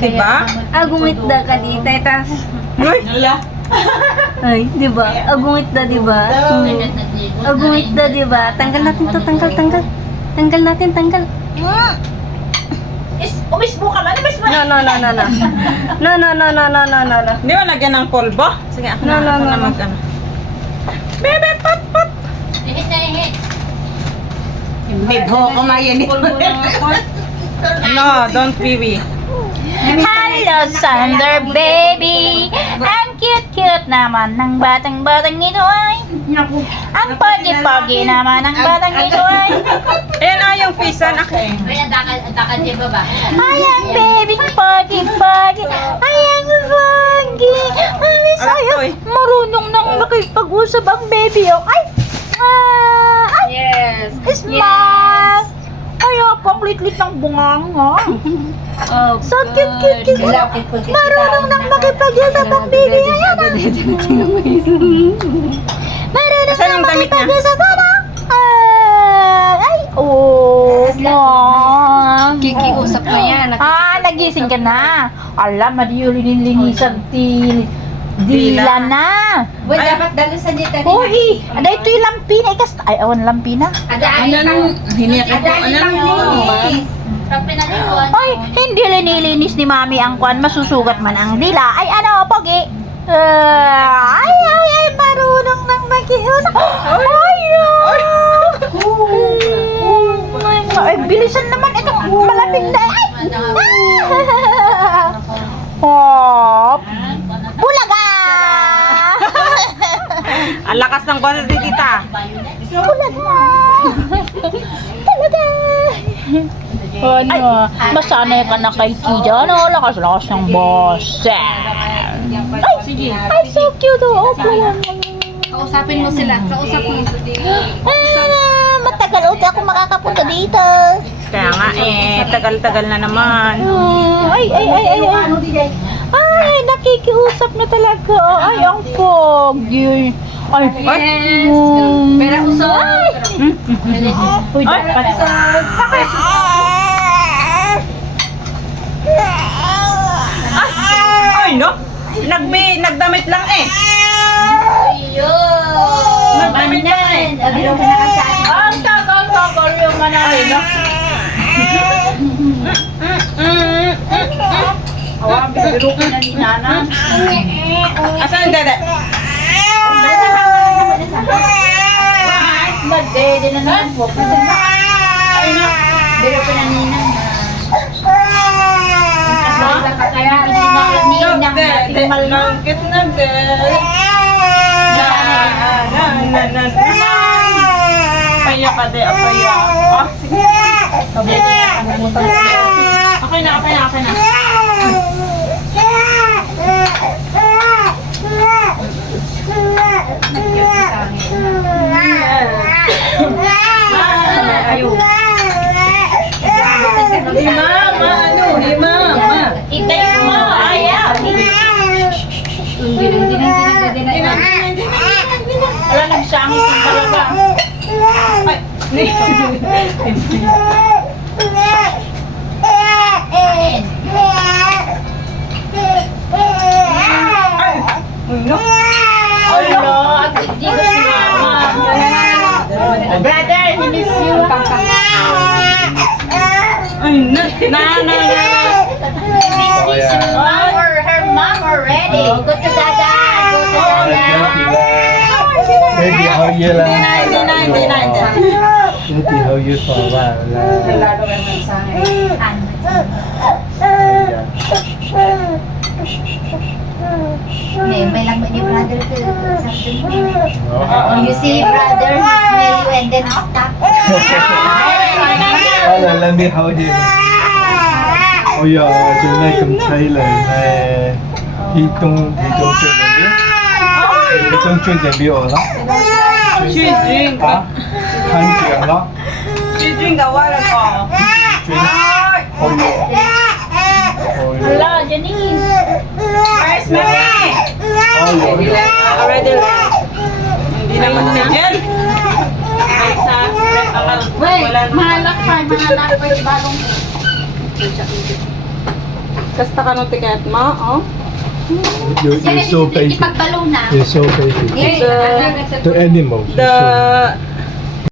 Diba? Agungit da ka di, tas. Nala. Ay, diba? Agungit da, diba? Agungit da, diba? Tanggal natin to, tanggal. Tanggal natin, tanggal. Umismo ka ba? Umismo! No. No. Di ba lagyan ng polvo? Sige, ako No. na mag-ano. Bebe, pot. Ihit na ihit. Bibho, kumayan ito. No, don't be. Hello, Thunder Baby! Ang cute-cute naman ng batang-batang ito ay. Ang pogi-pogi naman ng batang ito ay. Ayan yung fisan. Okay. Kaya dakan din ba ba? Ay, ang baby pogi-pogi. Ay, ang pogi. Ay, sa'yo. Marunong nang makipag-usap ang baby. Ay! Yes. Smile! Ay, ang lit-lit ng bunganga. Oh, So cute. Marunong nang makipag-usap ang baby. Ayan na. Marunong Asan nang ang damit niya? makipag-usap na. Ay, oh, mom. Kikiusap na yan. Nagising ka na. Alam, madiyulin-linisan dila na. Well, dapat dalo sa dita. Uy, ada ito yung lampina. Ay, awan lampina. Ano hiniyakit ko? Ay, hindi linilinis ni mami ang kwan. Masusugat man ang dila. Ay, ano, pogi. Ay, marunong nang makiusap. Ay, bilisan naman itong malamig na. Hop. Bulaga! Ang lakas ng boses ni tita. Bulaga! Bulaga! Ano, masanay ka na kay Tija, no? Lakas-lakas ng boses. Ay, so cute, oh. Kausapin mo sila. Kausap mo. Matagal ulit ako makakapunta dito. Kaya nga tagal-tagal na naman. Ay, nakikiusap na talaga. Ay, ang pogi. Ay, Pero usap. Uy, dapat. Ay, no? Nagdamit lang eh. Nagdamit lang eh. Ang tagal yung manay, no? Awa, bibiro ko na ni Nana. Asan yung dede? Nagdede na naman po. Ay na, bibiro ko na ni Nana. Kaya ninang natin malnang. Langkit na dede. Apaya ka de, apaya. Sige. Okay na. Himama. Itay mo, ayaw. Wala nagsangit yung talaga. Hello, hindi ko si Mama. Brother, he miss you. Ay, na. Her mom already. Go to Dada. Baby, how you lang? Hindi na. Baby, how you for a while? May lang ni brother ko. You see, brother, he smell you and then stop. Let me hold you. Oh yeah, to make him Thailand. He don't drink the beer. He don't drink the beer, no? She drink. Huh? Can't drink, no? She drink a while ago. Drink. Oh yeah. Oh yeah. Hello, Janice. Where's Mami? Oh yeah. Already left. Hindi naman na yan. Ay, mga na-pwede bagong Kasta ka nung tiket mo, oh. You're so patient. Ipagbalo na. You're so patient. The To animals. the